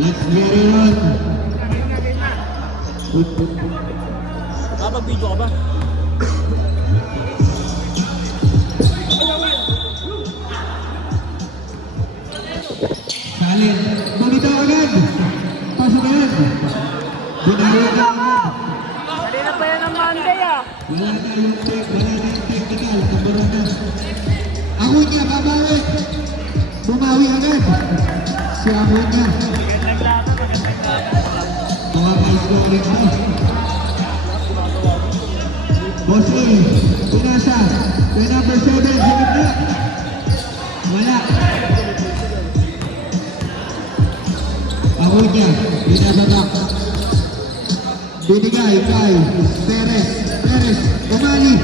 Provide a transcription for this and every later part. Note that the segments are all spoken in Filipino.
Let's get it on. Kapag-video ka ba? Salin. Bumitaw agad. Pasok agad. Binawi ka agad. Kanina pa yan ang Monday ah. Wala na yung technical. Kabaran na. Ako niya, babawi. Bumawi agad. Si ako niya. Mga ka-scoring mo. Boss A, pinasa. Kay number 7, higit na. Wala. Ako niya, binababak. Binigay kay Perez. Perez, umali.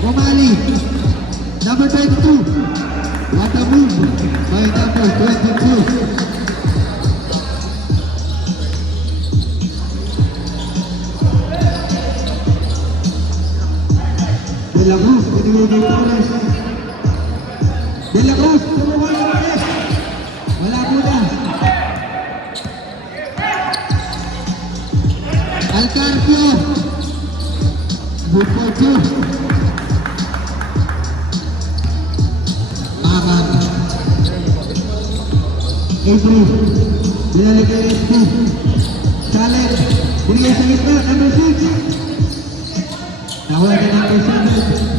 Umali. Number 22. What a move by number 22. De La Cruz, binigay kay Perez. De La Cruz, tumuha ng Perez. Wala po na. Alcarpio. Good for two. Makan. April. Binalik kay SP. Salin. Binigay sa gitna. Number 6. Nakuha ka number 7.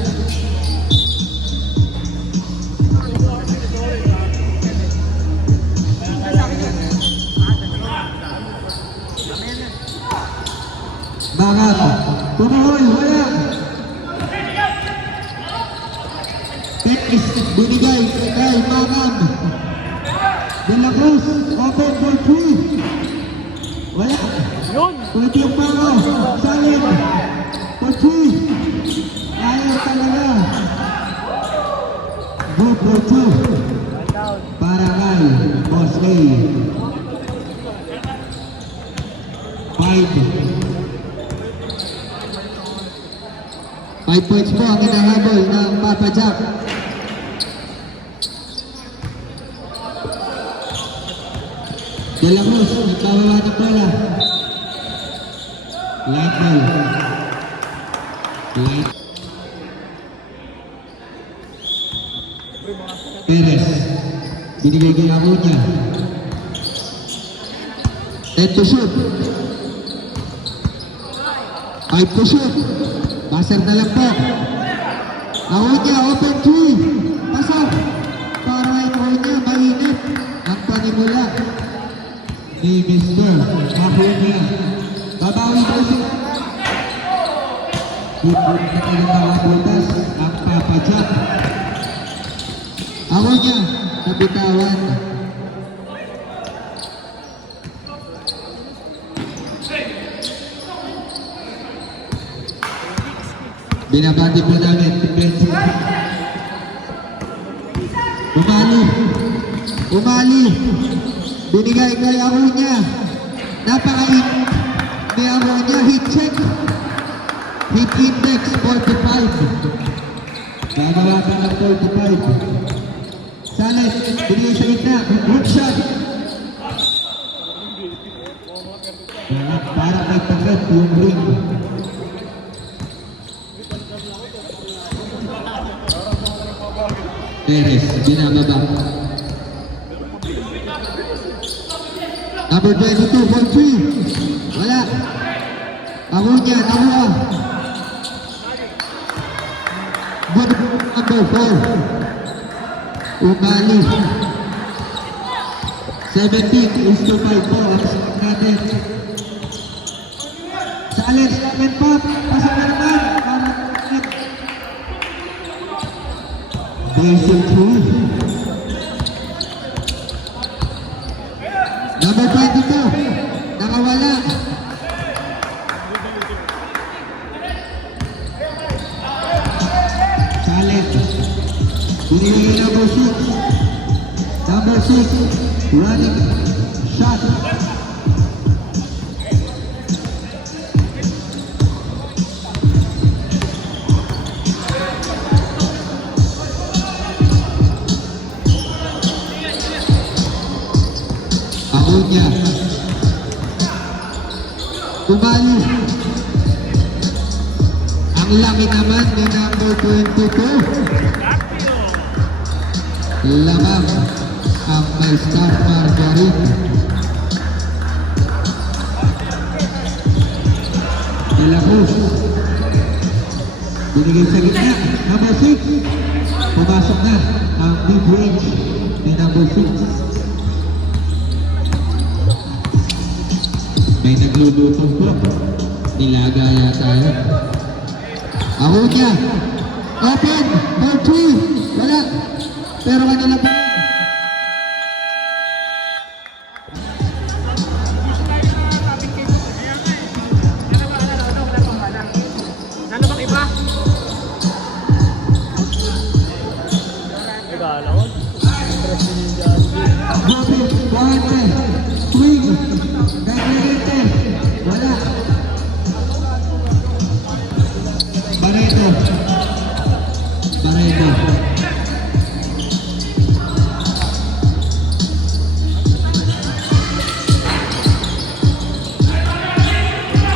Bakit? Tumuhoy, wala. Tenis, binigay kay Makam. De La Cruz, open for 3. Wala. Yun! Pwede yung pako. Salin. For 3. Ayaw talaga. Good for 2. Para kay Boss A. 5 points po ang hinahabol ng Papa Jack. De La Cruz, nagkawawa ng bola. Light ball. Light. Perez. Binigay kay Acuña. And to shoot. 5 to shoot. Baser na lang po. Acuña, open 3. Pasok. Para Acuña, mainit. Ang panimula ni Mr. Acuña. Babawi po siya. Good na kayo mga butas. Ang Papa Jack. Acuña, nabitawan. Binabati po namin. Umali. Umali. Binigay kay Acuña. Napakain ni Acuña. Hit check. Hit index 45. Gagawa ka ng 45. Salet. Binigay sa gitna. Good shot. Para kay Pagat yung ring. Perez, binababa. Number 22 for 3. Wala. Acuña, nakuha. Good number 4. Umali. 17:5 po ang sakit natin. Salet, stop and pop. Pasok na naman. Basic 2. Number 22. Nakawala. Salet. Binigay number 6. Number 6. Running shot. Agunya. Umali. Ang laki naman ni number 22. Lamang ang may star Margarine. Delacruz. Binigay sa gitna. Number 6. Pumasok na ang big range ni number 6. May naglulutong po. Nilaga yata yun. Agunya. Open. Ball 3. Wala. Pero kanila pa. Ano bang iba? Nag-aalawag. Open. Kuhante. Swing. Naglilite. Wala. Barreto. Barreto.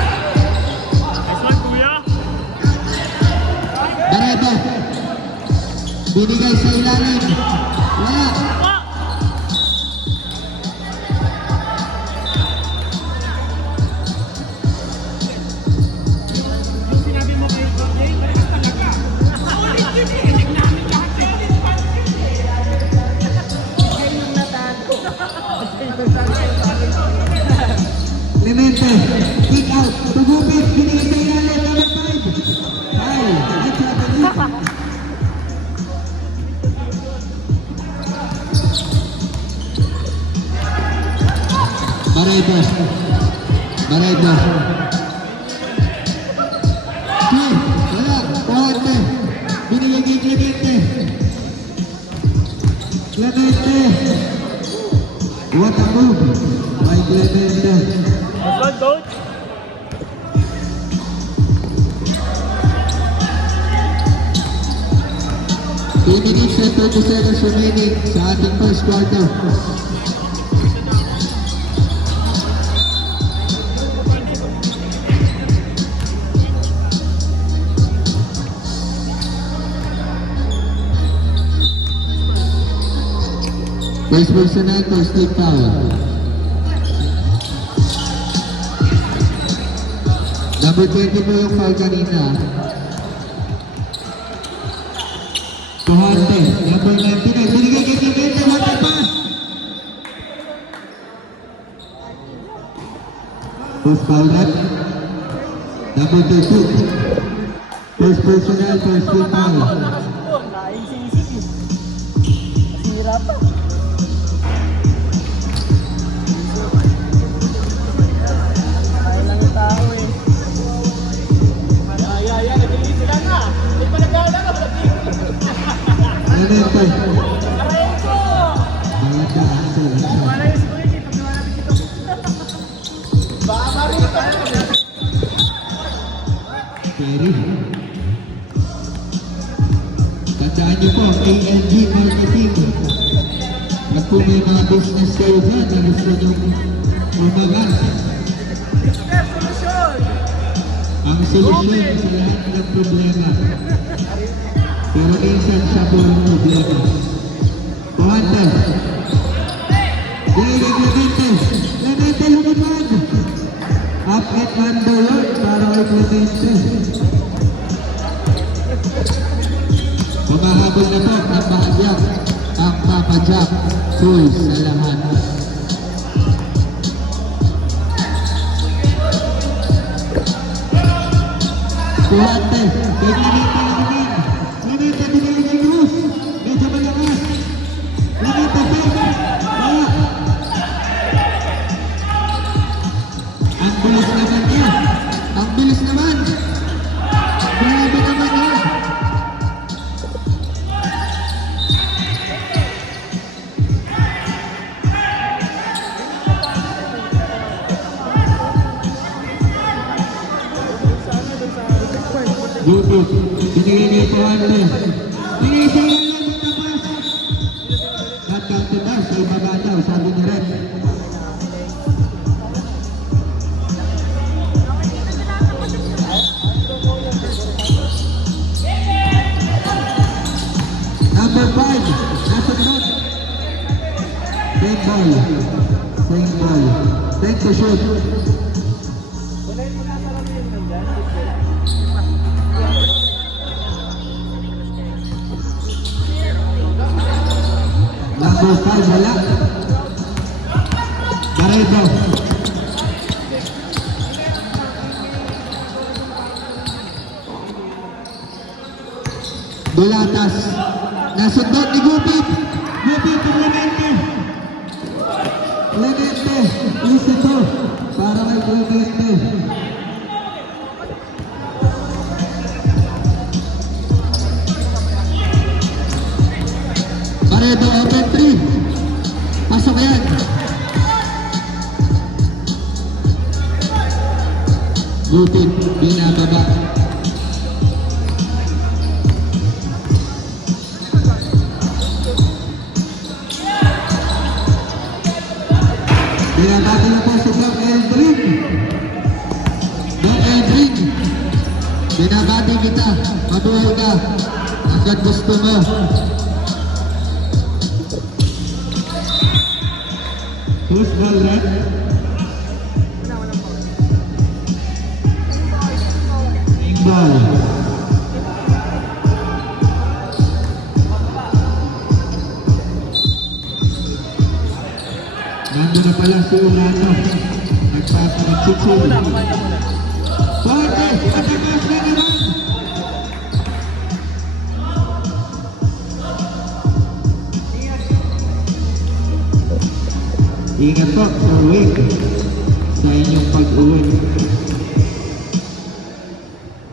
Nice one, kuya. Barreto. Binigay sa ilalim. Wala. Pa! Yung sinabi mo kay Jay, talaga talaga. Ulit yun eh. Hindi namin lahat yun. Jay yung natago. Clemente. Kick out. Tugupit. Binigay sa ilalim. Number 5. Ay. Ay, Clemente. Barreto. Barreto. Swing. Wala. Kuhante. Binigay kay Clemente. Clemente. What a move by Clemente. Nice one, coach. Two minutes and 30 seconds remaining sa ating first quarter. First personnel for slip foul. Number 20 po yung foul kanina. Kuhante, number 99. Binigay kay Clemente, what a pass! First foul rep. Number 13. First personnel for slip foul. Naisisip. Sira pa. Ayaw lang yung tao eh. Ay, nag-ilis sila na. Hindi pa nag-aalala, Clemente. Arayin ko! Mga daan sa Wala yung sikulit dito. Malapit dito. Baka marunong tayo. Perry. Tandaan niyo po, ALG Marketing. At kung may mga business kayo dyan na gusto nyo umagas, ang solusyon sa lahat ng problema. Pero minsan siya po ang problema. Kuhante. Binigay Clemente. Clemente lumipad. Up and underworld para kay Clemente. Humahabol na po ang bahagyak. Ang Papa Jack. Full sa lahat. Kuhante. Kay Clemente naman. Clemente binigay kay Cruz. Medyo malakas. Clemente Pérez. Wala. Ang bilis naman niya. Ang bilis naman. Grabe naman niya. Bubuk. Binigay niya po Andre. Binigay sa ilalim ng tapas. At counter daw sa ibaba daw, sabi ni Red. Take ball. Take ball. Take to shoot. Number 5, wala. Barreto. Dulatas. Nasundot ni Gupit. Gupit ang Clemente. Clemente. Listen to. Para kay Clemente. Barreto, open 3. Pasok yan. Gupit, binababa. Binababa na po si Bang Eldrin. Bang Eldrin. Binabati kita. Mabuhay ka. Hanggat gusto mo. Who's ball red? Ball. Nandun na pala si Ulano. Nagpapanagsisul. Forte! Patagas na naman! Ingat po sa uwi. Sa inyong pag-uwi.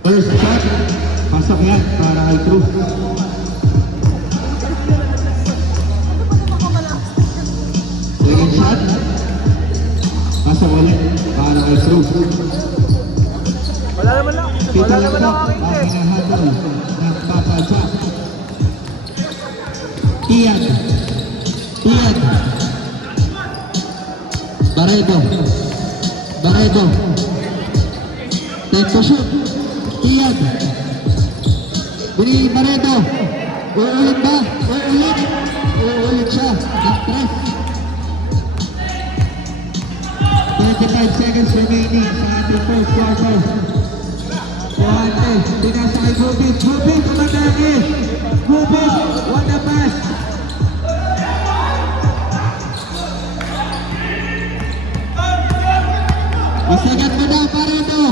First shot. Pasok yan para kay Cruz. Second shot. Pasok ulit para kay Cruz. Wala naman lang. Wala naman lang aking Ang test. hinahatol ng Papa Jack. Ian. Ian. Barreto. Barreto. Take to shoot. Ian. Bini Barreto. Uulit ba? Uulit. Uulit siya. Nag-press. 25 seconds remaining sa ating first quarter. Puhante. Pinasa kay Gupit. Gupit. Tumatake. Gupit. What a pass. Isagat mo daw, Barreto.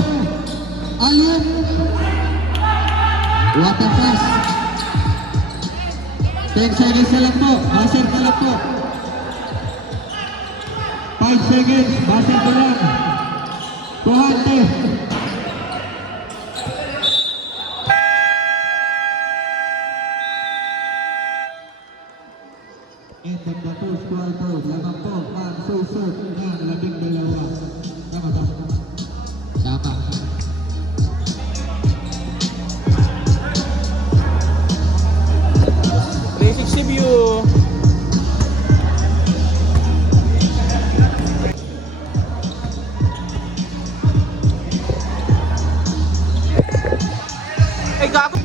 Alin. What a pass. 10 seconds na lang po. Baser na lang po. 5 seconds. Baser na lang. Puhante. End of the first quarter. Lamang po ang susot ng 12. Tama ba? Tama. Basic si view. Ay, gago.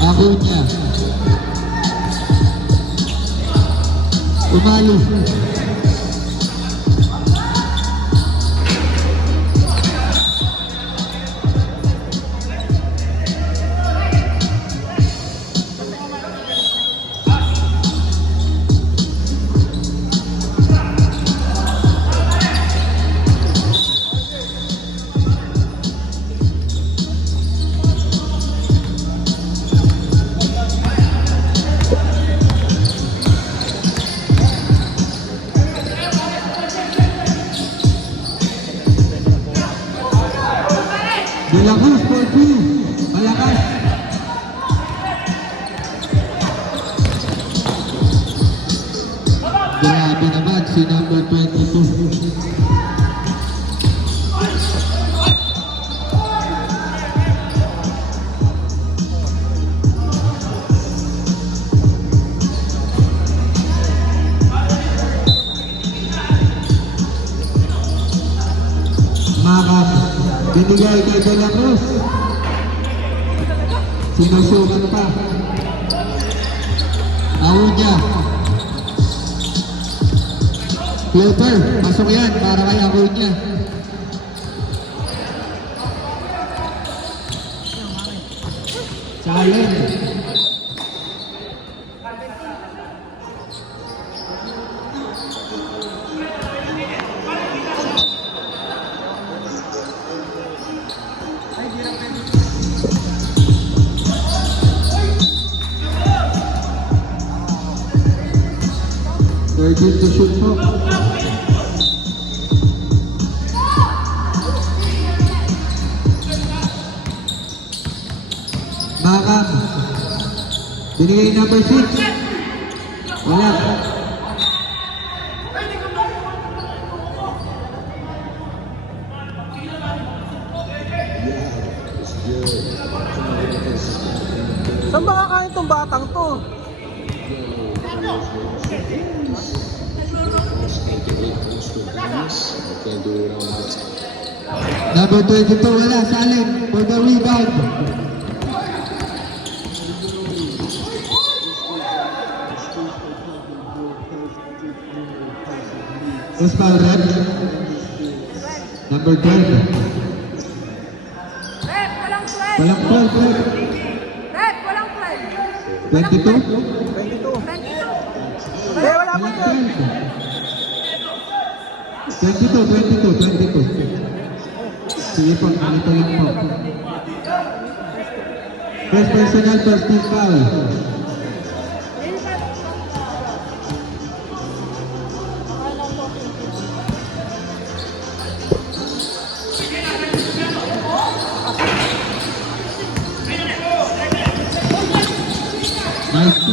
Agunya. Umali. De la Cruz por Q. Malakas. Grabe naman si number 22. Makas. Binigay kay De la Cruz. Sinusukat pa. Ahunya. Floater, pasok yan para kay Ahunya. Challenge. Thirteen to shoot po. Makam. Binigay number 6. Wala. Saan ba kakain tong batang to? Number 22, wala. Salim for the rebound. Who's foul, Red? Number 12. Red, walang 12. Walang 12, Red. Red, walang 12. 22? 22. 22. Eh, wala pa Walang dyan. 12. 22. Sige po, ganito lang po. First personal, first team foul. Nice.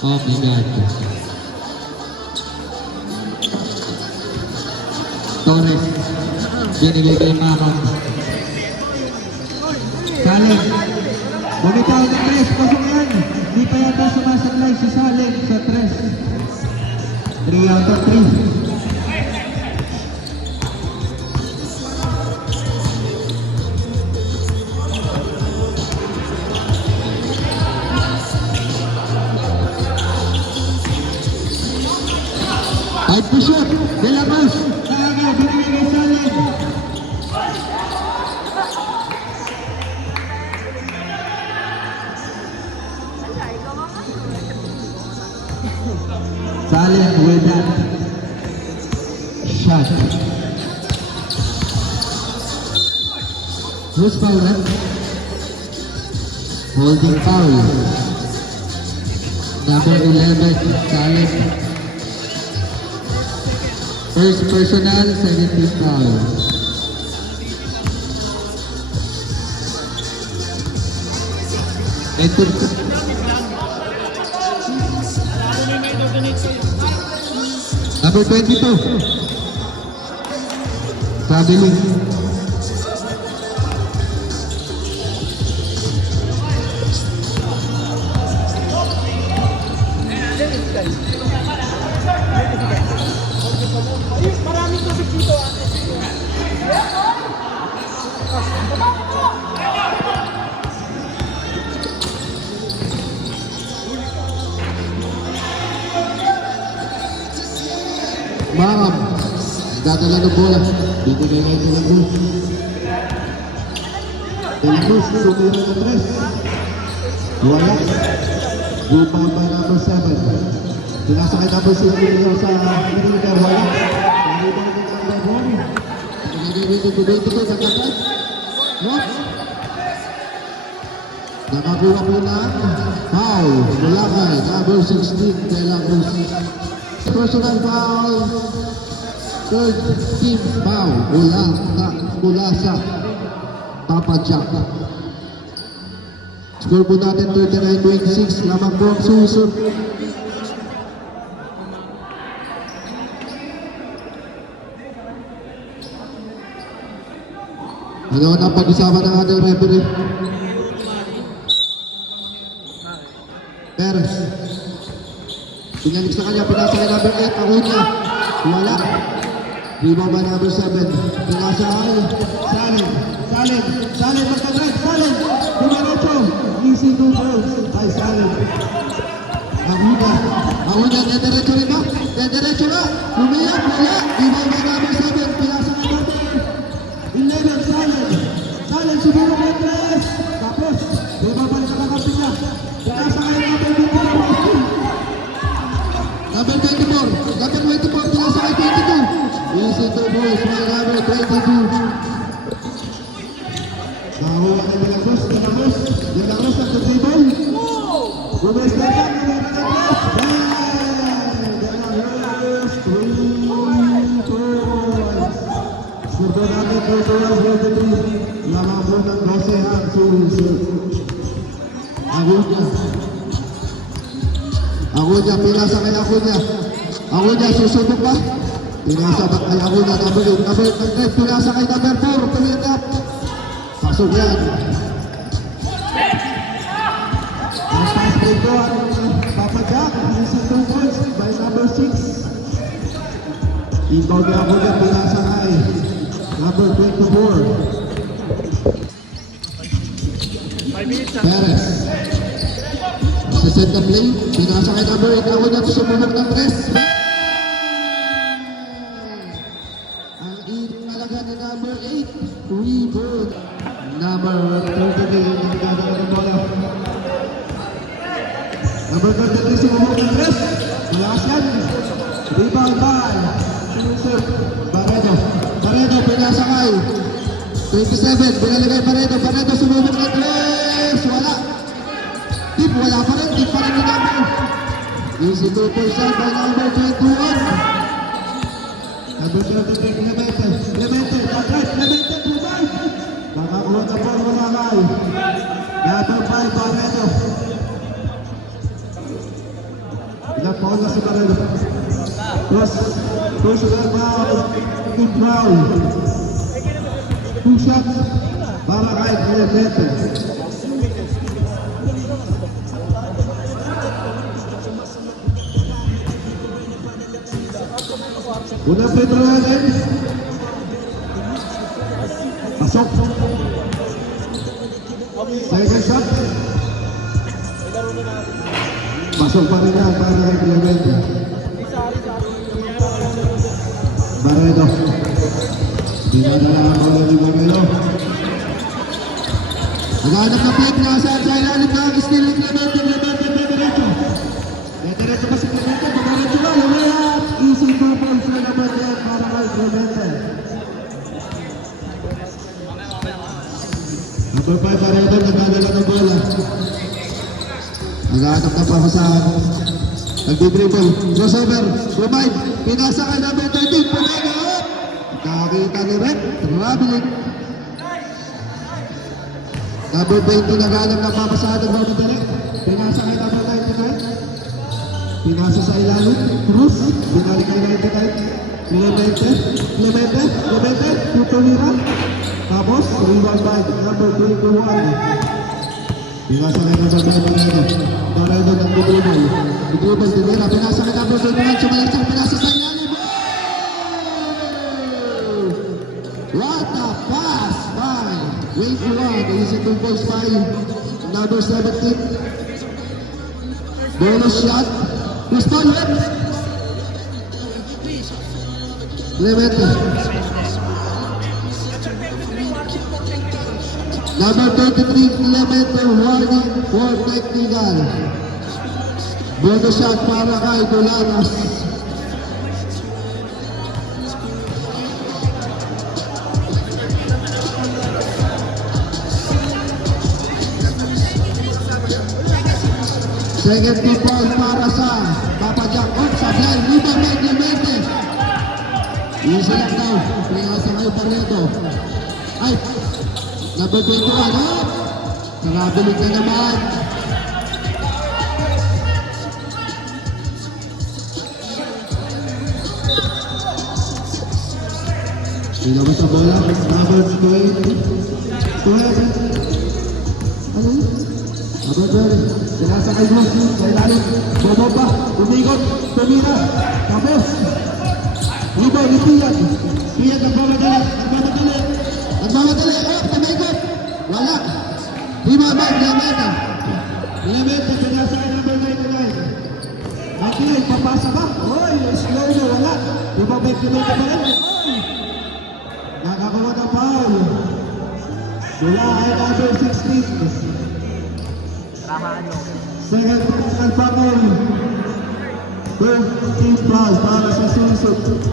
Oh my God. Torres. Binigay kay Makam. Salim. Bumitaw ng 3. Pasok yan. Di pa yata sumasaglay si Salim sa 3. 3 out of 3. Ay po shot, De La Cruz, nakagaw, binigay kay Salim. Salim with that shot. Who's foul, right? Holding foul. Number 11, Salim. First personal, second team foul. Ito. Number 22. Traveling. Maraming tubig dito. Makam. Dadala ng bola. Binigay kay De La Cruz. De La Cruz, sumira ng 3. Wala. Rebound by number 7. Sinasakay number 6 dito sa Amerika. Wala. Rebound by number 1. Binigay dito. Nagkakat. What? Nakakuha po ng foul. Mula kay number 16, De La Cruz. Personal foul. Third team foul. Mula sa Papa Jack. Score po natin 39-26. Lamang po ang susunod. Ano na pag-usapan ng ating referee? Perez. Pinalik sa kanya, pinasa kay number 8, Ahunya. Wala. Rebound by number 7. Pinasa ay Salim. Salim magka-drive. Salim. ilalim. Aguna, dediretso rin ba? Dediretso na. Umiyak, wala. Rebound by number 7. Pinasa kay number 11, Salen. Salen, siguro kay Tres. Tapos, rebound pa rin nakakampi niya. Pinasa kay number 24. Number 24. Number 24, pinasa kay 22. Easy to boys, by number 22. Nakuha kay Delagos. Delagos at the table. Gomez na lang, Delagos. Delagos, 3 points. Surdo natin 3 points, 23. Lamang po ng 12 ang sulit. Agunya, pinasa kay Agunya. Agunya, susubok ba? Pinasa ba kay Agunya, number 8. Number 8, pinasa kay number 4. Tuloy up. Pasok yan. Ang pass break ko, Papa Jack, isa 2 points by number 6. Inbound na ako dyan, pinasa kay number 24. 5 minutes na. Perez. Set the play, pinasa kay number 8. Ako dyan, sumubok ng 3. Ang inong alaga ni number 8. Rebound. Number 33, yung nagdadala ng bola. Number 33, sumubok ng 3. Malakas yan. Rebound by Sumusip. Barredo. Barredo, pinasa kay 27, binalagay Barredo. Barredo, sumubok ng 3. Wala. Tip, wala pa rin. Tip pa rin ni number. Easy 2% by number 21. Number 33, Clemente. Clemente, Clemente, Clemente. Nakakuha na po, wala kay number 5, Barredo. Ilang paon na si Barredo. Plus, personal foul, good foul. 2 shots para kay Clemente. Unang free throw natin. Pasok. Second shot. Pasok pa rin yan para kay Clemente. Barredo. Dinadala ang bola ni Barredo. Naghanap na play na sa ilalim ng steal ni Clemente. Diretso. Diretso pa si Clemente. Diretso na. Lumayat. Easy 2 points na naman yan para kay Clemente. Number 5, Barredo. Nagdadala ng bola. Naghanap na pa sa nagdi-dribble. Crossover. Provide. Pinasa kay number 13. Pumega up. Nakakita ni Red. Traveling. Number 20 naghanap na papasada ng Bobby Derek. Pinasa kay number 99. Pinasa sa ilalim. Cruz. Binalik kay 99. Clemente. Clemente. Clemente. Tutulira. Tapos, rebound by number 21. Pinasa kay number 9. Barredo ng dribble. Dribble, tinira. Pinasa kay number 21. Sumalasang pinasa sa ilalim. What a pass by 21. Easy 2 points by number 17. Bonus shot. Pistol hit. Clemente. Number 33, Clemente, warning for technical. Bonus shot para kay Dolanas. Second two foul para sa Papa Jack. Sa blind, Lima by Clemente. Easy lang daw. Pinasa kayo Barredo. Ay, number 21, Karabilik na naman. Pinabas sa bola. Number 12. Ano yun? Number 12. Pinasa kay Rossi. Kay lalim. Bumaba. Umikot. Tumira. Tapos. Ibo. Ipiyat. Ipiyat. Nagmamadali. Nagmamadali. Nagmamadali. Tumikot. Wala. Ibo ba? Clemente. Clemente. Sinasakay number 99. Akilay, papasa ba? Oy, slow na, wala. Ibabay kilometer pa rin. Oy! Nakakuha ng foul. Mula ay number 16. Second personal foul. Third team foul para sa susunod.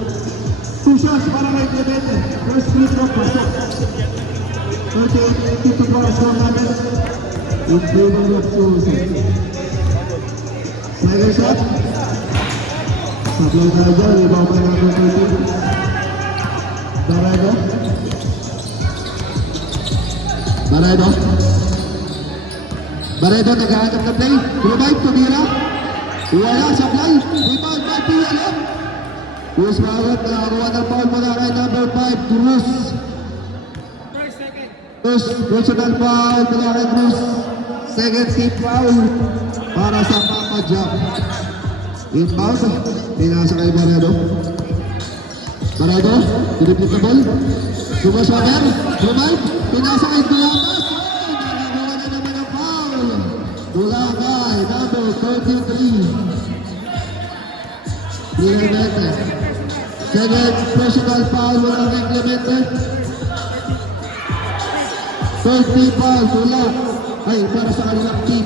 2 shots para kay Clemente. First free throw, pasok. 38-82 para sa namin. In favor of susunod. Second shot. Sablay tayo dyan. Ibang may number 13. Barredo. Barredo nag-aagap na play. Revive, tumira. Wala, sablay. Rebound by PLM. Cruz Mawat, nakakuha ng foul mula kay number 5, Cruz. Cruz, personal foul mula kay Cruz. Second team foul para sa Papa Jack. Inbound, pinasa kay Barredo. Barredo, pinipit na ball. Sumasamer, revive, pinasa kay Dulamas. Nakakuha na naman ang foul. Mula kay number 33. Clemente. Second personal foul mula kay Clemente. Third team foul mula ay para sa kanilang team.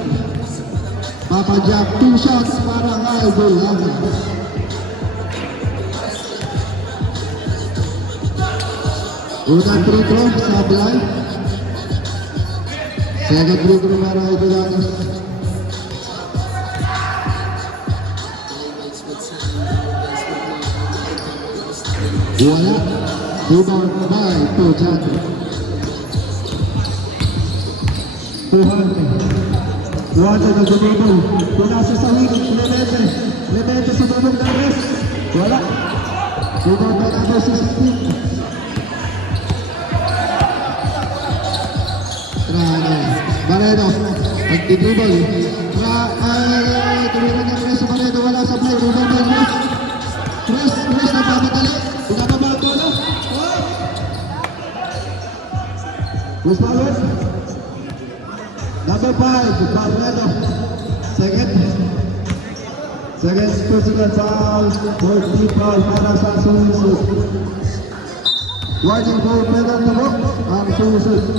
Papa Jack, 2 shots para kay Bulaga. Unang free throw, sablay. Second free throw para kay Bulaga. Wala. Rebound by Pujante. 200 ang gumibol. Pinasa sa wing. Clemente. Clemente sa bubong ng rest. Wala. Rebound by number 16. Barredo. Pagtidribol. Tumira ng rest sa Barredo. Wala sa play. Rebound by rest. Chris nagpapadali. Pinababa ito na. Chris Mawat. Number 5, Barredo. Second personal foul. Fourth team foul para sa susunod. Warning goal penalty mo. Ang susunod.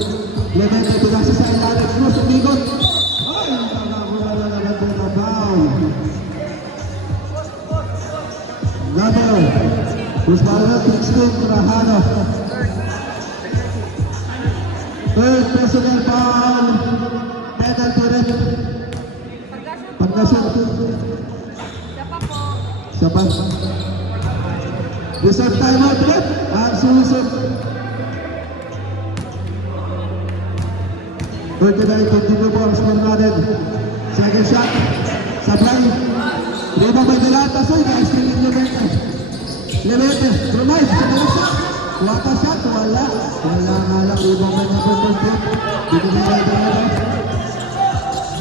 Clemente pinasa sa ilalim. Cruz umigot. Ay! Nakakuha na naman din ang foul. Number, Cruz Mawat, 16, Trajano. Third personal foul. Penalty rin. Pagkasyon. Siya pa po. Siya pa. Reserve time out ulit. Ang susunod. 39-22 po ang score natin. Second shot. Sablay. Rebound by Delata. Soy, guys. Clemente. Clemente. Rumay. Sa dalasa. Wata shot. Wala. Wala nga lang. Rebound by number 12. Dito na tayo Barredo.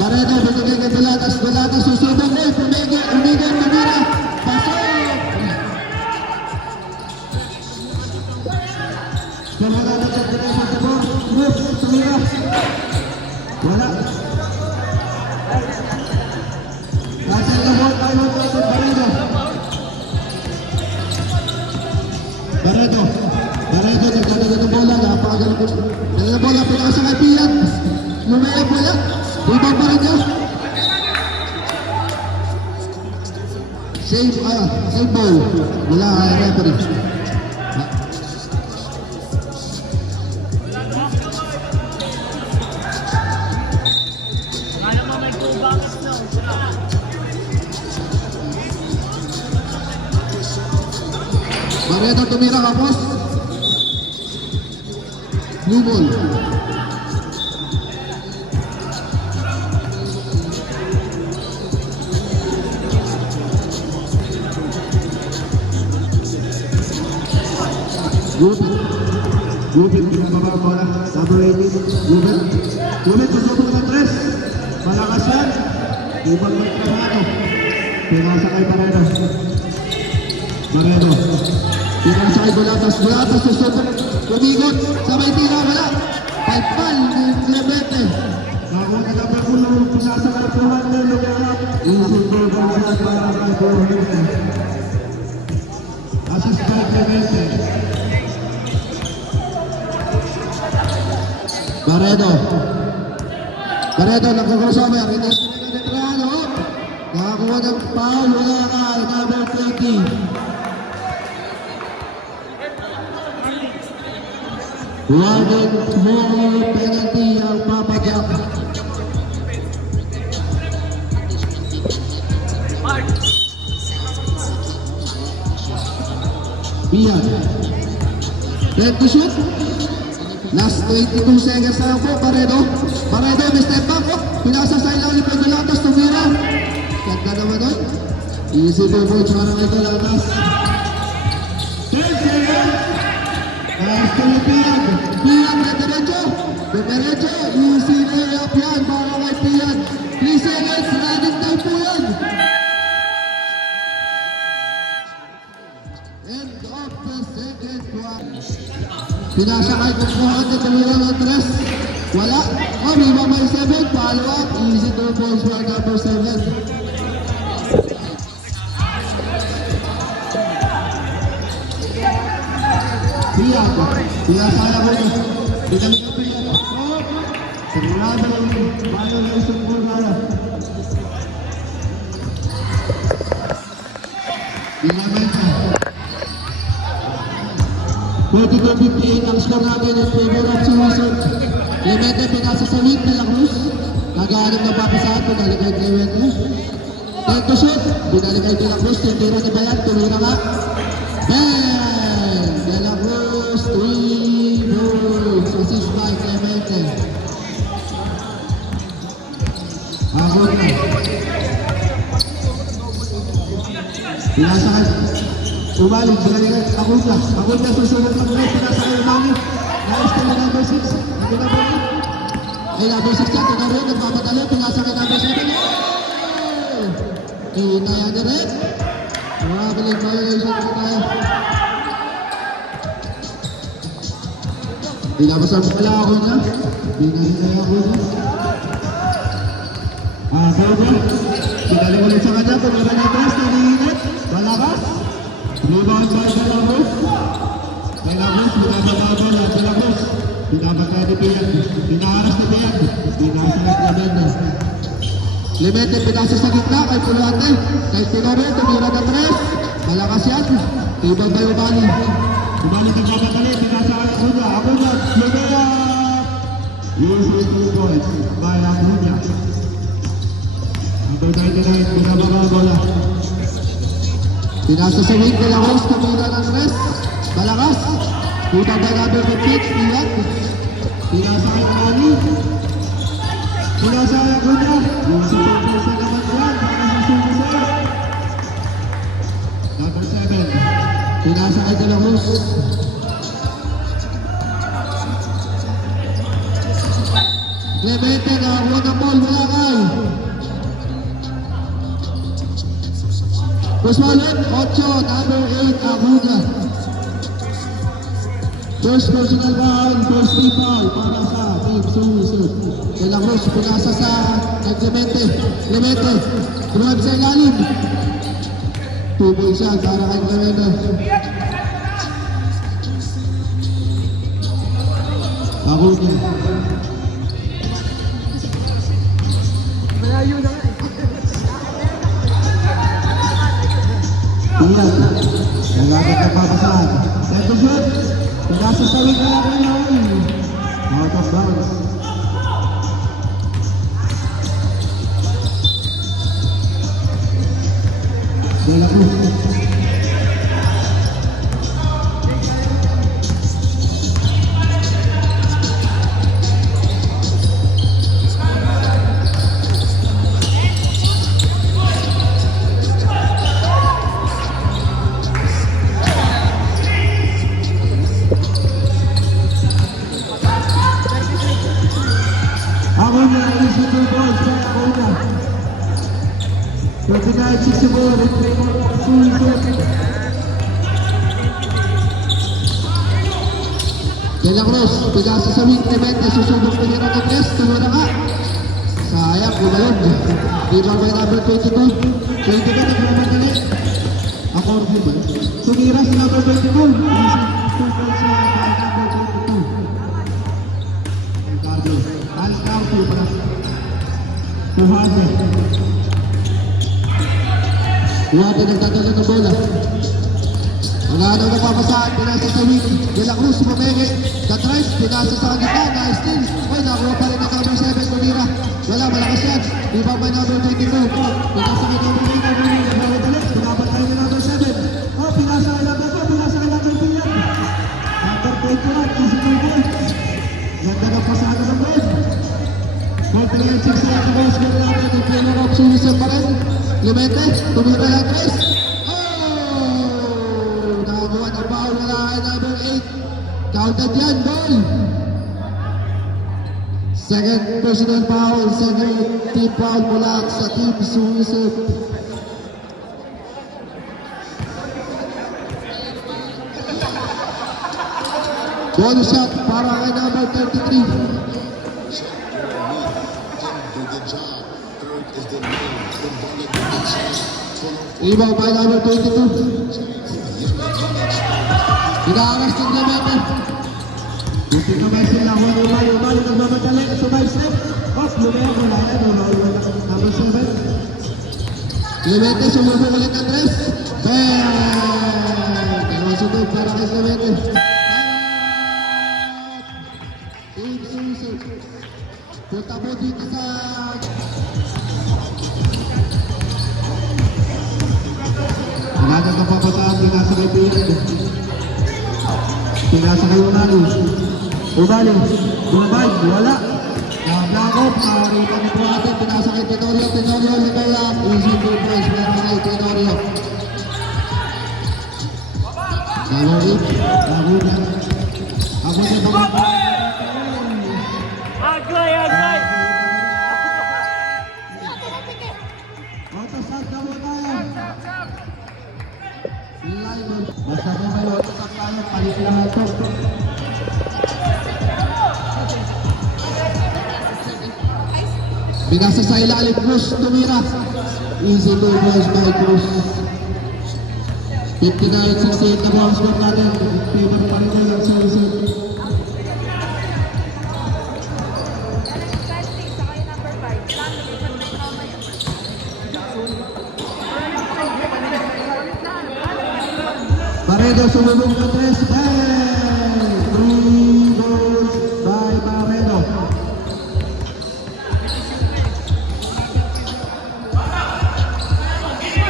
Barredo. Binigay kay Delatas. Delatas. Susubang na. Umigay. Tumira. Pasok. Wala na sa Barredo. Cruz. Tumira. Wala. Nasaan na ball tayo sa Barredo. Barredo, nagdadagdag ng bola. Napakagal po. Dala na bola, pinakasa kay Pian. Lumayang bola. Rebound pa rin niya. Save ball. Wala kay referee. Kala mo may go back na. Barredo tumira kapos. Blue ball. Gubit, pinababa ang bola. Number 18, Gubit, susubok ng 3. Malakas yan. Ibang magkakano. Pinasa kay Barredo. Pinasa kay Delatas. Susubok. Tumigot. Sabay tira. Wala. Palpal ni Clemente. Ako na number 1. Pinasa kay Juan. siya para kay Borges. Assist by Clemente. Barredo. Barredo, nagko-crossover. Hindi sila ng Trano. Nakakuha ng foul. Wala ka. Number 20. Warning for penalty ang Papa Jack. Bian. Red to shoot. Last 22 seconds na po. Barredo. Barredo, may step back. Oh, pinasa sa ilalim kay Dolatas. Tumira. Ganda naman doon. Easy to points para kay Dolatas. 10 seconds. Last to Pian. Pian na diretso. Diretso. Easy layup yan para kay Pian. 3 seconds. Running time po yan. End of the second quarter. Pinasa kay Kukuhan na tumira ng 3. Wala. Oh, may mamay 7. Follow up. Easy to points for number 7. Pian. Pinasa kaya ko. Pinamit ko Pian. Sigurado yung violation po kaya. Pinamit ko. 22-58 ang score natin in favor of Susan. Clemente pinasa sa lead de la Cruz. Nagaanong na papasahan kung dali kay Clemente. 10 to shoot. Binalik kay de la Cruz. Tira ni Bayan. Tumira ka. Bang! De la Cruz. 3 moves. Assist by Clemente. Ako na. Pinasa kay Umali, binalikan, Akunta susunod ng ulit, pinasa kayo Umali. Nice to number 6. Hindi na ba? Ay, number 6 yan, ito rin, nagpapadali, pinasa kay number 7. Kita yan na rin. Traveling violation po tayo. Pinabasan ko pala ako niya. Binalikan ako niya. Sober. Binalik ulit sa kanya, tumira na tres, tinihinit. Malakas. Rebound by De La Cruz. De La Cruz, binababa na. De La Cruz, binababa ni Pian. Pinaharas ni Pian. Pinasa ni Clemente. Clemente pinasa sa gitna kay Pulante. Kay Pinore, tumira na tres. Malakas yan. Tibay by Umali. Umali nagpapatali, pinasa kay Acuña. Acuña, Lumea. Use with 2 points by Acuña. Number 99, binababa bola. Pinasa sa wing, De La Cruz, tumira ng tres. Malakas. Punta by number 15, Pian. Pinasa kay Umali. Pinasa kay Acuña. Yung sa pagpasa naman yan, para sa sumusay. Number 7. Pinasa kay De La Cruz. Clemente, nakakuha ng ball, wala kay. Puswalit, 8, number 8, Acuña. First personal foul, first team foul para sa team Sumusod. De La Cruz, pinasa sa Clemente. Clemente, drive sa ilalim. 2 points yan para kay Clemente. Acuña. Malayo na nga eh. Pian, nagagad na papasahan. Ito shoot, pinasa sa wing kaya ko yun. Out of bounds. De La Cruz. Acuña, is the 2 points by Acuña. 29-64 in favor of Sumusod. De La Cruz, pinasa sa wing, Clemente, susubok tumira ng tres, tumira ka. Sayang, bumalog. Rebound by number 22. 22 nagmamadali. Ako rin ba? Tumira si number 22. Easy 2 points siya by number 22. Ricardo. Al Cauto para to Harvey. Duwate nagtatagal ng bola. Manalo na papasaan, pinasa sa wing. De La Cruz, Pumenge. Catres, pinasa sa gitna, na-steal. Ay, nakuha pa rin ang number 7, Tumira. Wala, malakas yan. Ibang by number 22. Pinasa kay number 22. Bawat ulit, pinapat tayo kay number 7. Oh, pinasa kay number 2, pinasa kay number 3 yan. Number 21, easy to goal. Ganda ng pasada ng goal. 4-3-6 na ang goals goal natin. Yung player of Susan pa rin. Clemente, Tumira na 3. Nakakuha ng foul, wala kay number 8. Counted yan, goal. Second personal foul, second team foul mula sa team Suisip. Goal shot para kay number 33. Ibaw by number 22. Inaangas ng Clemente. Buti naman sila, umali, nagmamadali, sumay step. Off, lumeo, wala yan, number 7. Clemente, sumubok ulit ang dress. Bang! Dalawang sunod para kay Clemente. Team Suso. Punta mo dito sa... Wala na papasaan, pinasa kay Piyan. Pinasa kay Umali. Umali. Bumabay. Wala. Nakakop. Nakarita ni Puate. Pinasa kay Tenorio. Tenorio. Himaya. Easy 2 points. Meron kay Tenorio. Nalorit. Naguna. Ako niya ba? Agay, agay! Autosat na mo tayo. Basta kung may autosat tayo, palit lahat ito. Binasa sa ilalim, Cruz, Tumira. Easy 2 points by Cruz. 59-68 na ball score natin. Favor pa rin kayo sa result. Paredo sumubog na 3. Hey! 3 goals by Paredo.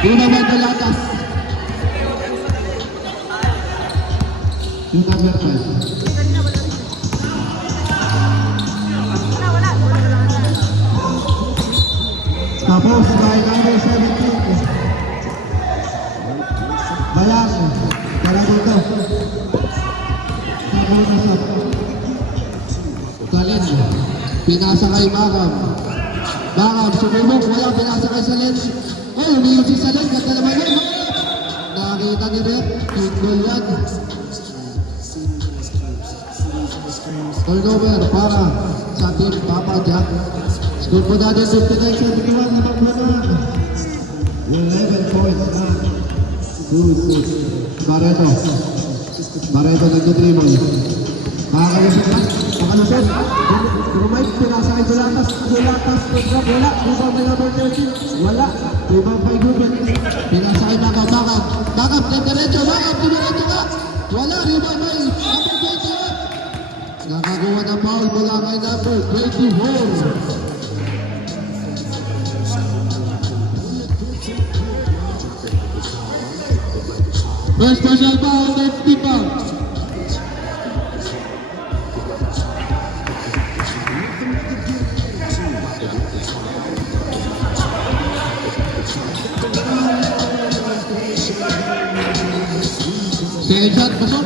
Una by Dalatas. Yung number 5. Tapos by number 17. Bayang. Tara dito. Nakalusap. Salin. Pinasa kay Bagam. Bagam, sumubok. Wala, pinasa kay Salin. Oh, umiyon si Salin. Ganda naman yun. Nakakita ni Rep. Goal yan. Turnover para sa team Papa Jack. Score po natin 59-71 na magmana. 11 points na. 2-6. Barreto. Barreto nag-dribble. Makakalusot na. Makalusot. Rumay, pinasa kay Dulatas. Dulatas, drop, wala. Rebound by number 13. Wala. Rebound by Guben. Pinasa kay Bagam. Bagam. Bagam, diretso. Bagam, diretso ka. Wala. Rebound by number 21. Nakagawa ng foul mula kay number 24. First personal foul, next team foul. Second shot, pasok.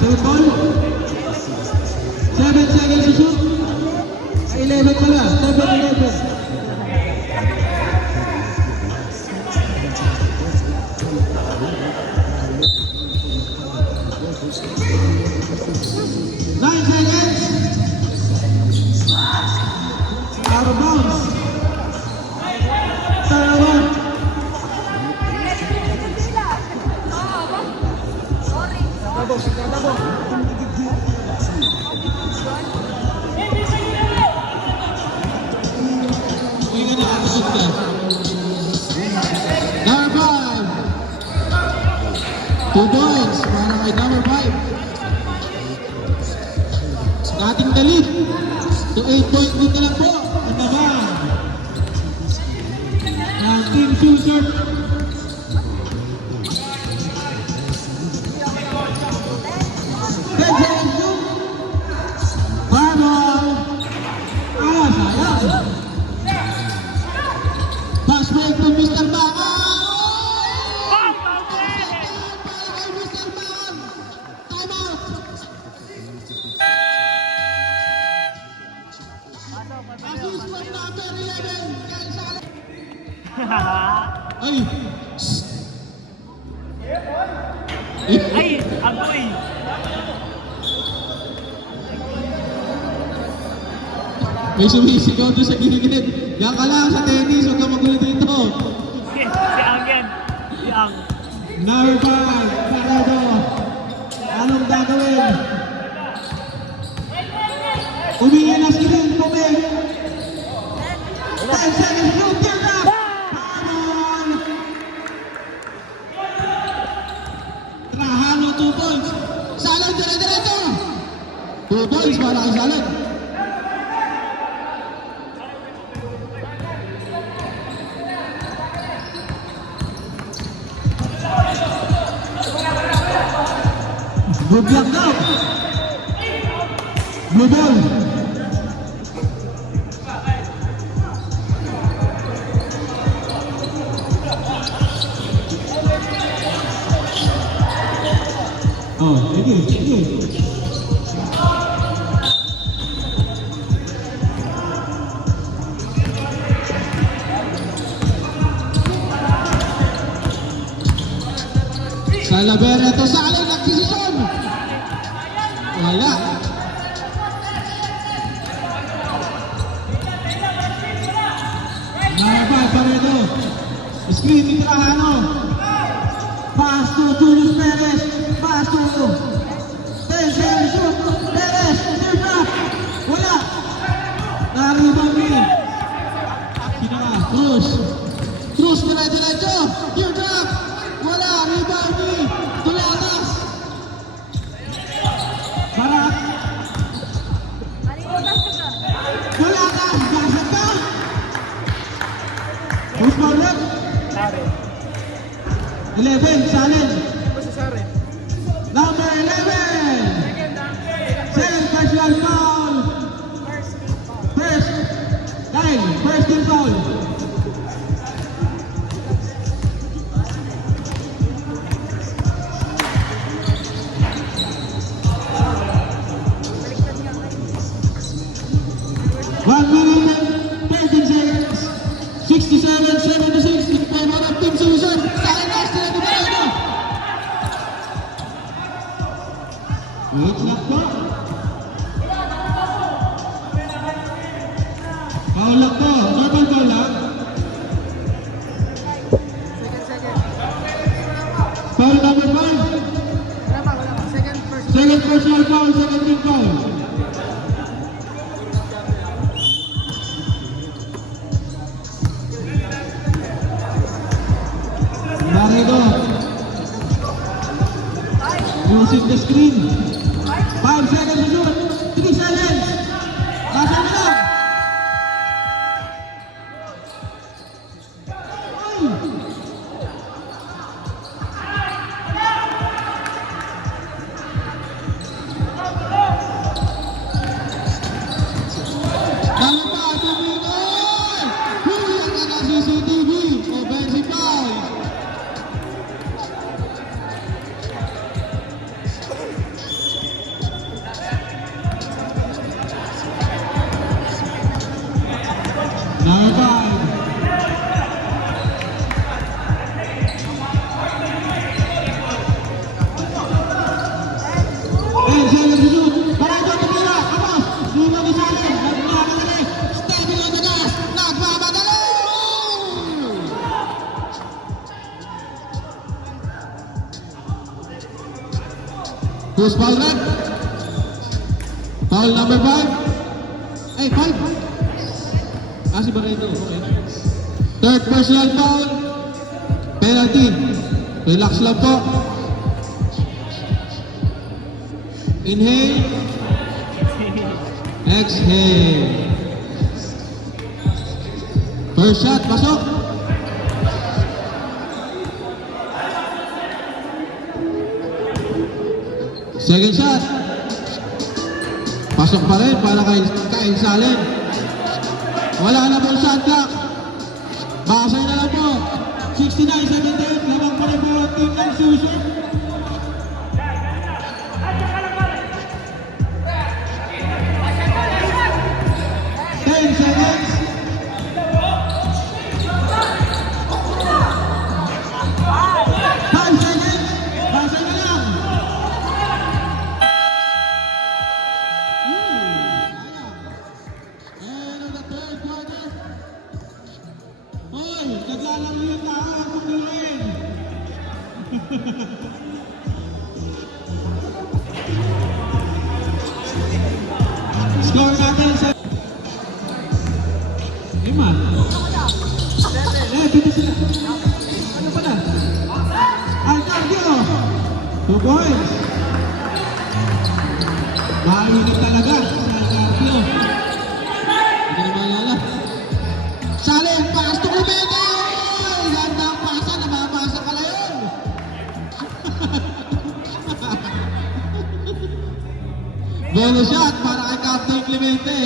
Second ball. seconds to shoot. 11 pala. 7-11. Nine seconds. Out of bounds. Turnover. Number 5. 2 points para kay number 5. Starting the lead to 8-point lead na lang po. Ang naman ng Team Suser. 10 seconds to Barbal. Sayang. Pass break to Mr. Baka. Ay! Ay, agoy. May sumisigaw doon sa gilid. Yan ka lang sa tennis, huwag ka magulo dito. Si Ang yan. Si Ang. Number 5, Parado. Anong gagawin? Umingi na si Rin, Pumig. 10 seconds, shoot, get up! Hamon! Trahano, 2 points. Salad, dire-direto! 2 points para kay Salad. Good luck daw. Blue ball. Oh, sige. Salavera to sa alay nagsisison. Wala. Nabay Paredo. Screen ni Trajano. Pass to Julius Perez. Pass to 10 seconds shoot. Perez. Third up. Wala. Naribang ni. Sino ka? Cruz. Cruz dire-diretso. Third up. Wala. Rebound ni Tulatas. Barat. Tulatas. Gasat ka. Who's ball left? 11. Salen. Number 11. Second personal foul. First team foul. One minute and 13 seconds. 67-76. Time out of Team Susan. Salen na sila ni Paredo. Wait lang po. Foul lang po. Normal foul lang. Foul number 5. Second personal foul, second team foul. Paredo. Using the screen. 5 seconds to shoot. 3 seconds. Nasa na lang. Tama pa, Pinoy! Huli ang ng CCTV. Offensive foul. 10 seconds to shoot. Para ito pagkila. Kapos. Luma ni Salen. Nagmamadali. Stepping on the gas. Nagmamadali. Who's foul red? Foul number 5. Hey, 5. Ah, si Barreto. Okay. Third personal foul. Penalty. Relax lang po. Inhale. Exhale. First shot, pasok. Second shot. Pasok pa rin para kay Salen. Wala na po shot clock. Basay na lang po. 69-78. Lamang pa rin po ang team ng Susan. Seconds. 5 seconds. Basay na lang. And in the third quarter, hoy, naglalaro yung tao ang kumirin. Score natin sa... Lima. Dito sila. Ano pala? Alcardio. 2 points. Mahinit talaga sa Alcardio. Hindi na maalala. Salen, pass to Clemente! Ganda ang pasa, nababasa pala yun. Bonus shot para kay Captain Clemente.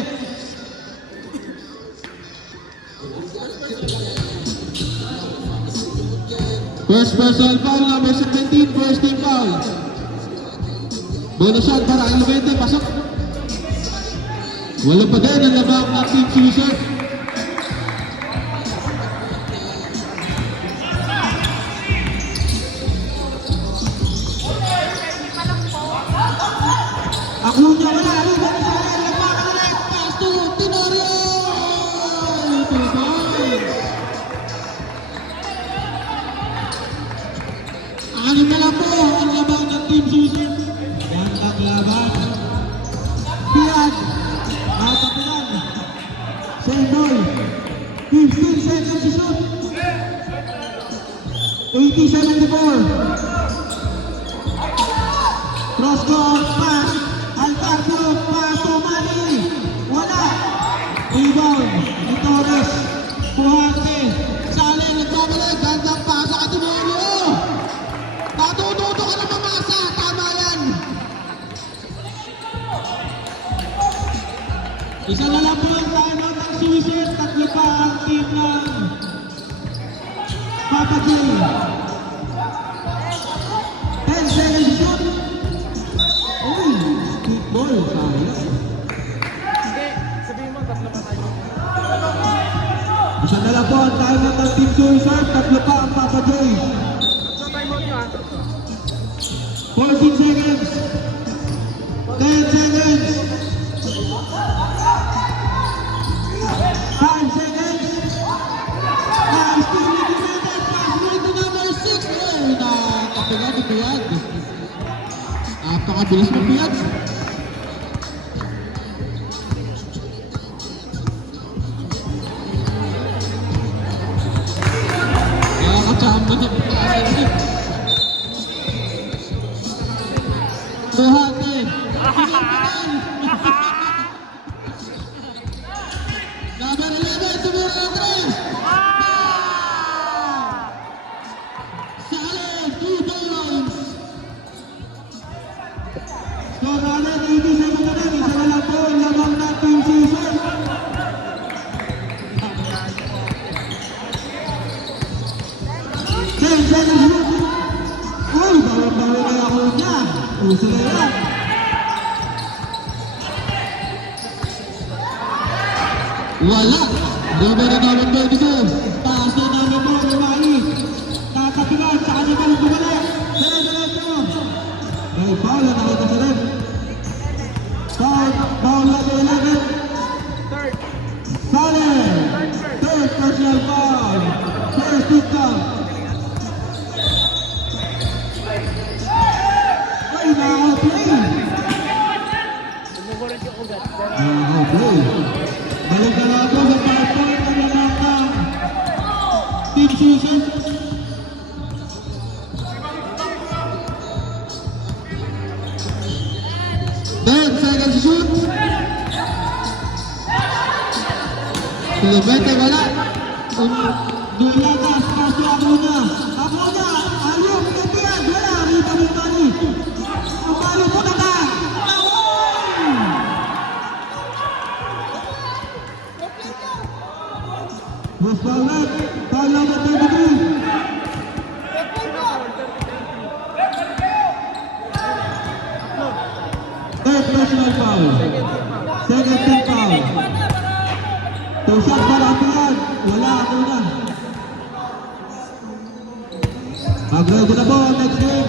First personal foul, number 17, first team foul. Bonus shot para kay Clemente, pasok. Wala pa din ang labang ng Team Susan. Akunya wala, Ruben Salen, lampakan ulit, pass to Tenorio! 2 points. Anim na lang po ang labang ng Team Susan. Gandang laban. Piag, matapilan. Same ball. 15 seconds to shoot. 80-74. Cross court pass. Alcardio, pass to Manny. Wala. Rebound ni Torres. Puhante. Salen, nagpapalay. Gandang pasa ka Tenorio. Natututo ka na mamasa. Tama yan. Isa na lang po ang timeout ng Susan. Tatlo pa ang team ng Papa J. 10 seconds to shoot. Uy, kickball. Sayang. Hindi, sabihin mo, tatlo pa tayo. Isa na lang po ang timeout ng Team Susan. Tatlo pa ang Papa J. So, time out nyo, ha? 14 seconds. 10 seconds. 5 seconds. Still leading Clemente. Pass rate to number 6. Ay, nakakapigat ni Piag. Napakabilis ng Piag. Nakakachamba ng Piag. Buhati. Number 11, tumira ng 3. Salen, 2 points. Score natin, 87 na rin. Isa na lang po, lamang na Team Susan. Ten seconds. Uy, bawa-bawa na ako niya. Puso na yan. Wala. Number 22. Pass na number 4 ni Manny. Tatapilan sa kanya pa rin bumalik. Diretso. May foul na nakita sa rin. play. Okay. Balik na lang po sa 5 point na naman Team Susan. 10 seconds to shoot. Silvete wala. Dulagas, pasok Abuna. Abuna, ayaw, pinagbihan. Wala, rebound ni Manny. Ang Manny po na ka. Mas bawat, foul number 33. Third personal foul. Second team foul. Two shots para Apian. Wala ako na. Mag-ready na po next game.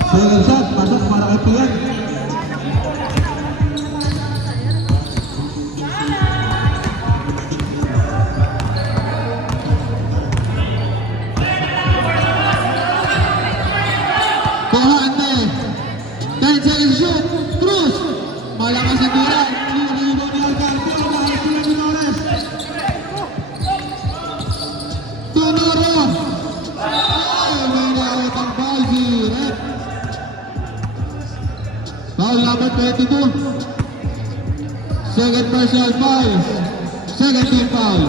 Second shot, pasok para Apian. Malakas ang tira. Libo ni Algarcio. Lakas sila ni Nores. Tunoro. Ay, may naawat ang foul si Red. Foul number 22. Second personal foul. Second team foul.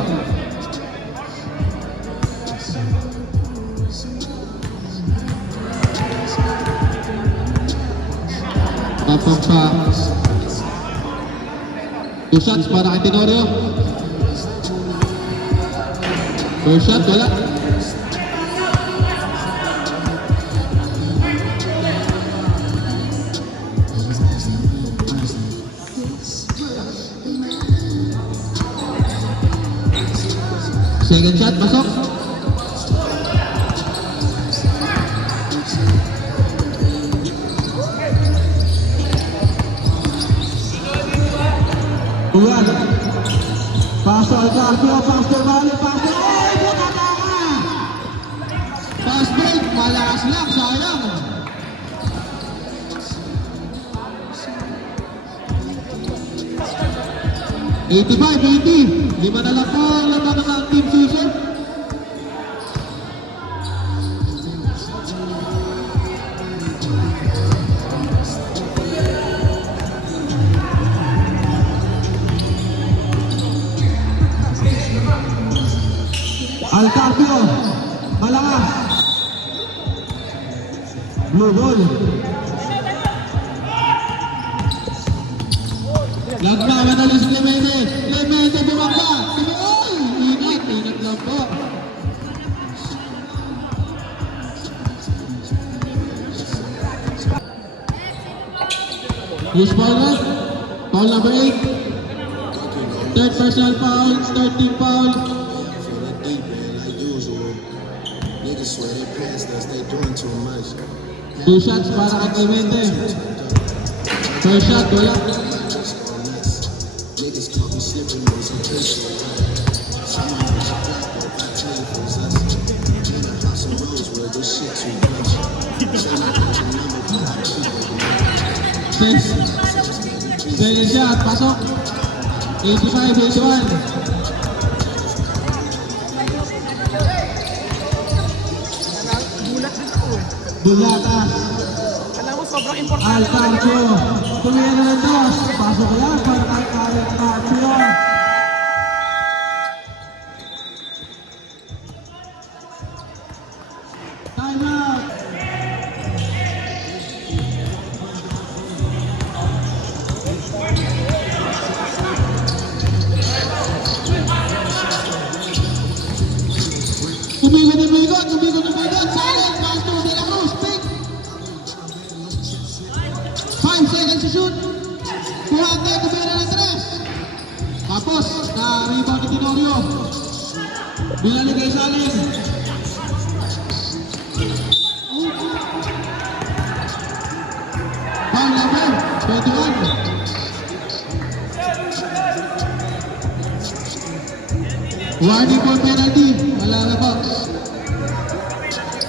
Tapos pa. 2 shots para kay Tenorio. First shot, wala. Second shot, pasok. Buwan. Pasok Algarcio, pasok Bali, pasok. Oh, buta tama. Pass break, malakas lang, sayang. $85-80. 5 na lang po ang laban ng Team Susan. Algarcio, malakas. Blue ball. Nagbawa na lang si Clemente. Clemente bumangga. Ay, ingat lang po. Use ball na. Foul number 8. Third personal foul, third team foul. Swear they past us, they doing too much. 2 shots para kay Clemente. First shot, wala. Niggas caught me slipping on some fish. Someone was a black boy, I tell you for us. In a house of Rosewood, this shit too much. Say my country number, but I'm cheap. Second shot, pasok. 85-81. Bulatas. Alam mo, sobrang importante. Algarcio. Tuloy na ng dos. Pasok lang para kay Algarcio. Time out. Umigot. Silent. Pass to De La Cruz. Pick. 5 seconds to shoot. Kuhante, kumira ng 3. Tapos, na-rebound ni Tenorio. Binaligay sa alin. Foul number 21. Warning for penalty. Wala na po.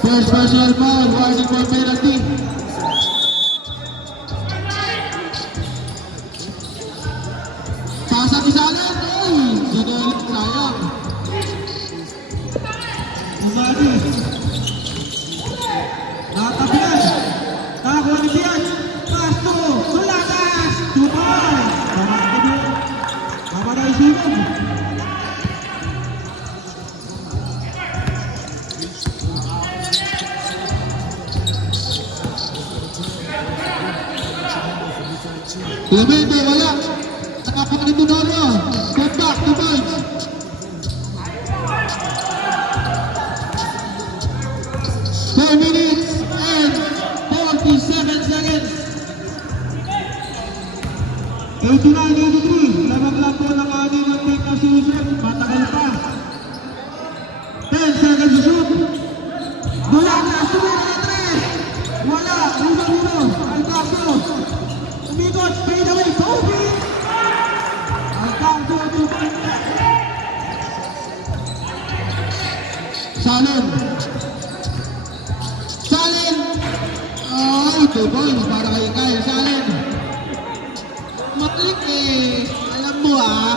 First personal foul, warning for penalty. Pasang isalan, sinulit, sayang. Umani. Nakabiyan. Nakakuha ni Bian. Pasto. Sulatas. 2 points. Tama na isipin. Clemente, wala. Nakakuha ni Tenorio. Step back, 2 points. Minutes and 47 seconds. 89-83. Lamang lang po ng ating ng team na si Yusef. Matagal pa. 10 seconds to shoot. Dulatas. Tumira na 3. Wala. Rino. Alcantara. Umikot. Fade away. Kobe. Alcantara. 2 points. Salin. Salin. Ay, 2 points para kay Kyle Salin. Matlik eh. Alam mo ah.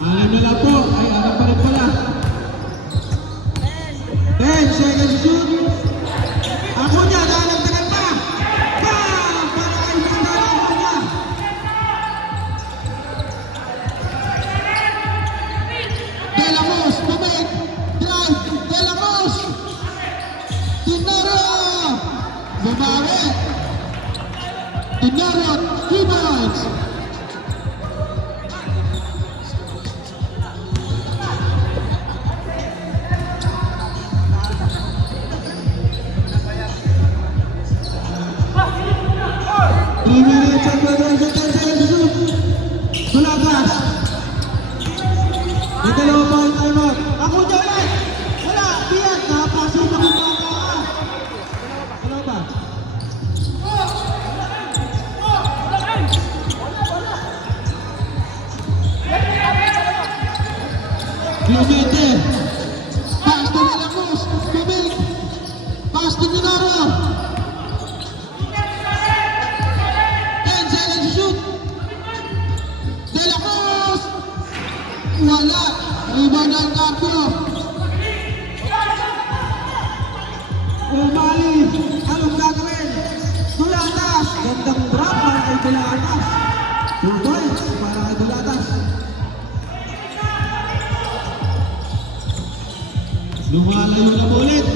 Alam na lang po. Ay, alam pa rin pala. 10 seconds to shoot. Ako niya. Dahil pa. Bam! Para kay Sandra. Ako niya. De La Cruz, Bumig, drive, De La Cruz, Tenorio, bumawi, Tenorio, 3 points. Three minutes and 10 seconds to shoot. Sulatas. May dalawa pa ang timeout. Ako niya ulit. Wala. Biyan. Napasok na kung baka. Dalawa pa. Clemente, pass to De La Cruz, Bumig, pass to Tenorio. 10 seconds to shoot. De La Cruz, wala. Rebound ng Carpio. Umali. Anong gagawin? Dulatas. Gandang drop para kay Dulatas. 2 points para kay Dulatas. Lumalayo na ulit.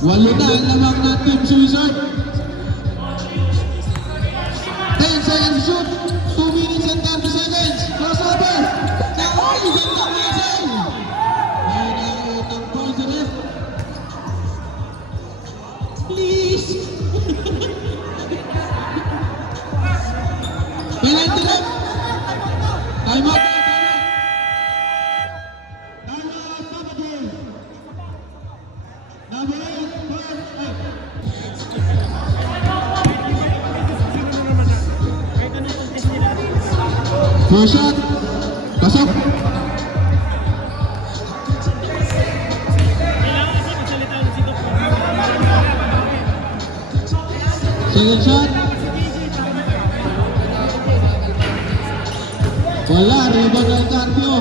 8 na ang lamang ng Team Suicide. 10 seconds to shoot. 2 minutes and 30 seconds. Crossover. Naoy, ganda Marcel. May nakikitang positive. Please. Penalty lang. Time out. First shot. Pasok. Second shot. Wala. Rebound ng Carpio.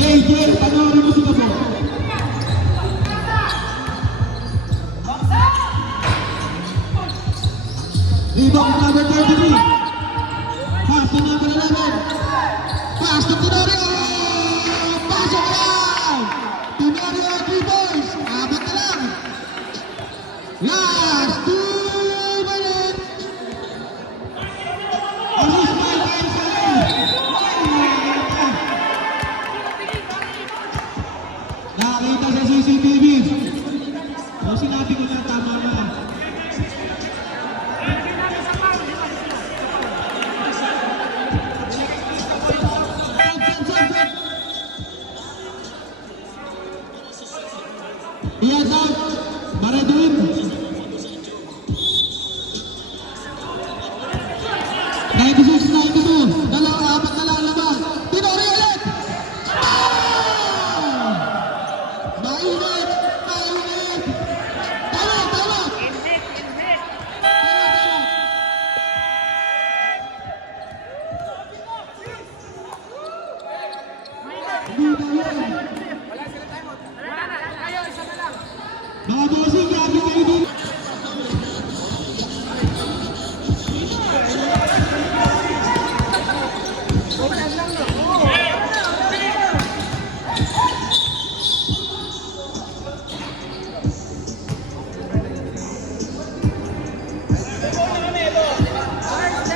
JJ, panoorin mo si Gabo. Rebound number 33. Pass to number 11. Pass to Tenorio. Pasok lang. Tenorio 3 points. Abot na lang. Last 2 minutes. Assist by Kyle Salin. Nakakita sa CCTV. O sinabi ko na tama na. Yes, out. Mareduin. 96-92. Dalawa, apat na lang lamang. Tenorio! Hindi daw yan. Wala na, kayo, isa na lang. Mga bossing, grabe kayo dito.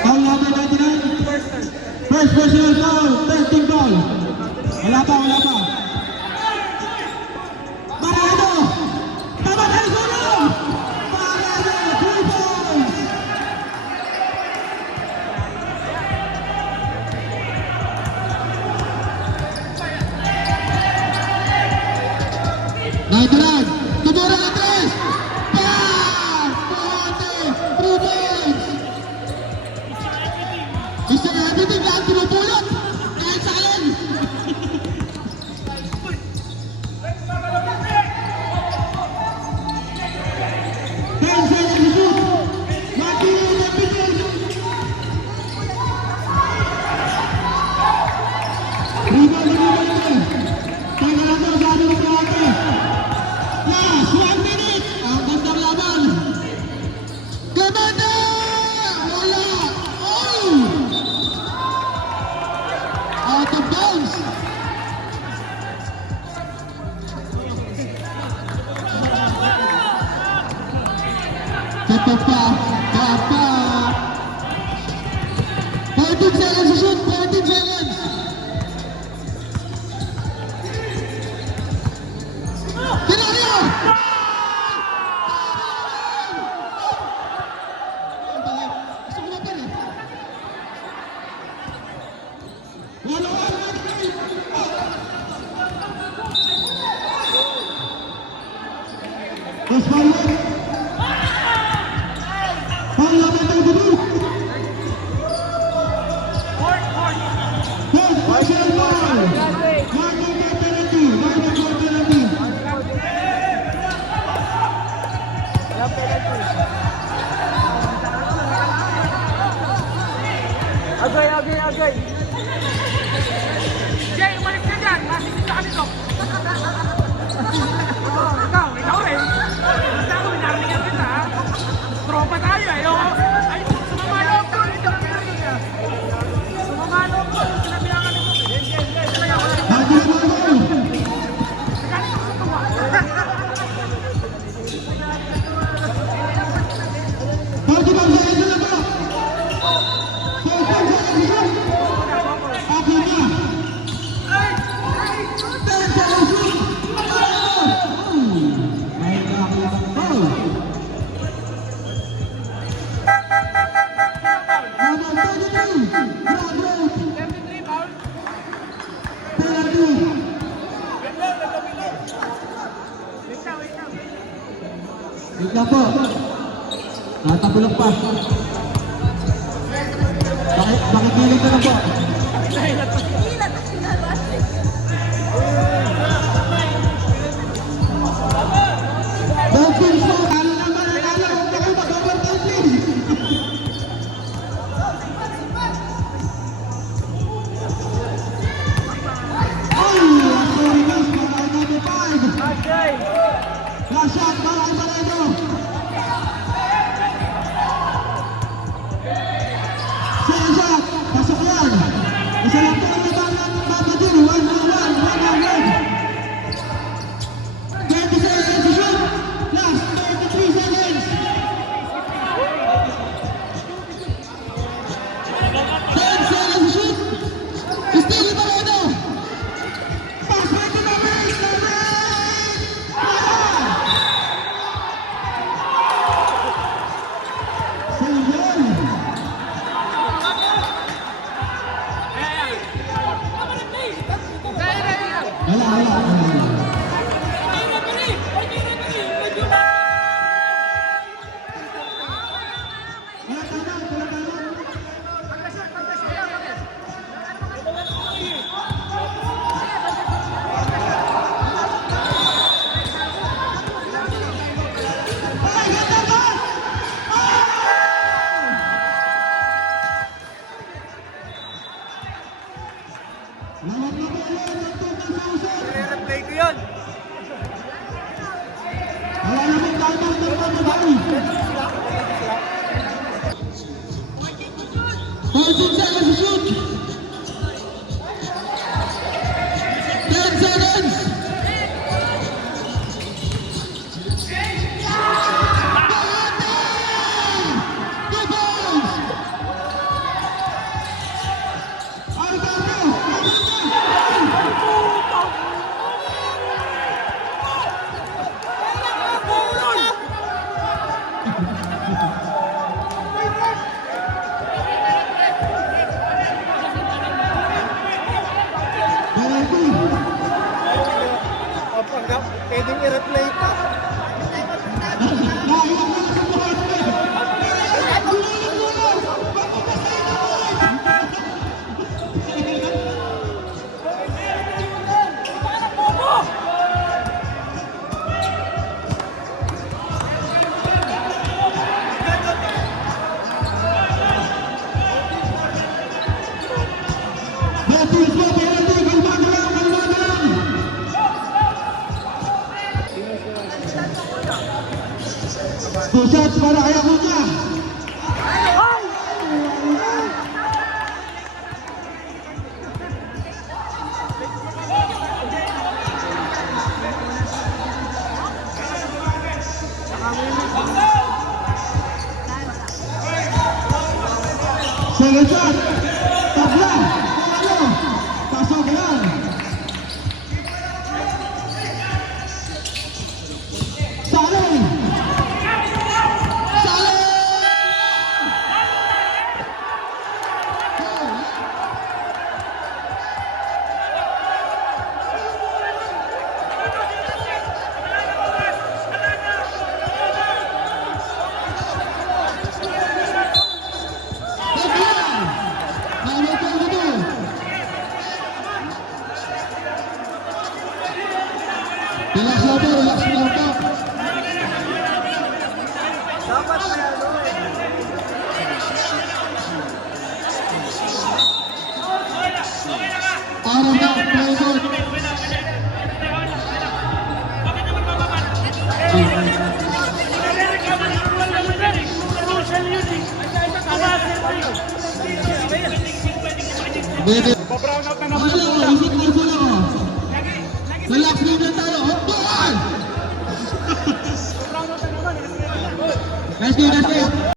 Foul number 99. First personal foul, third team foul. Wala pa, wala pa. Marado! Tama tayo solo! Marado! 3 points! Naituran! Tumura ng tres! Bam! Ponte! 3 points! Isang everything lang pinupulot! Kahit sa alin! Ten seconds to shoot! Martino Dapitis! Rebound! Teka lang daw, sabi mo sa atin! Last 1 minute! Ang gandang laban! Clemente! Wala! Oh! Out of bounds! Papa! 14 seconds to shoot! 14 seconds! Tinario! Gusto ko na pa rin. Wala! Osvaldo! Foul number 32! First personal foul! Marco penalty! Marco penalty! Agay! Jay, umalis ka dyan! Masisit ka kami to! Ikaw rin! Basta ako, minarinig kita ha! Tropa tayo eh! Ay, sumamalo ko! Sumamalo ko! Sinabilangan ito! Marcus Marco! Galing ko sa tuwa! 45 seconds na ba? 45 seconds na! Okay na! 10 seconds shoot! May kakilakang foul! Number 32! Graduate! 73 foul! Penalty! Wait lang po. Natapulok pa. Bakit nilig ka na po? Dolphins po! Talo naman ang talo! Huwag na kayo mag-overtime, please! Ay! Last 4 minutes para kay number 5! Last shot para kay Barredo! Second shot! Pasok yan! Isa lang po ang nababatin! 1-1! 20 seconds to shoot! Last 33 seconds! 10 seconds to shoot! Still Barredo! Pass back to Namek! Save yan! Wala. Wala tama. Ay, ganda ba? Lawak na bola! Replay ko yun. Wala naman tamang babae. 14 seconds to shoot. 10 seconds. Good balls. Pwedeng i-replay pa. Two shots para kay Acuña. Second shot. Tabla. Ano? Pasok yan. Saleng. Relax lang po, relax lang po. Dapat na ano Araw na, play good. Bebe. Brown out na Ano naman. lang, isip na sila ko. Relax lang tayo. Hop, ball! Let's go, let's go.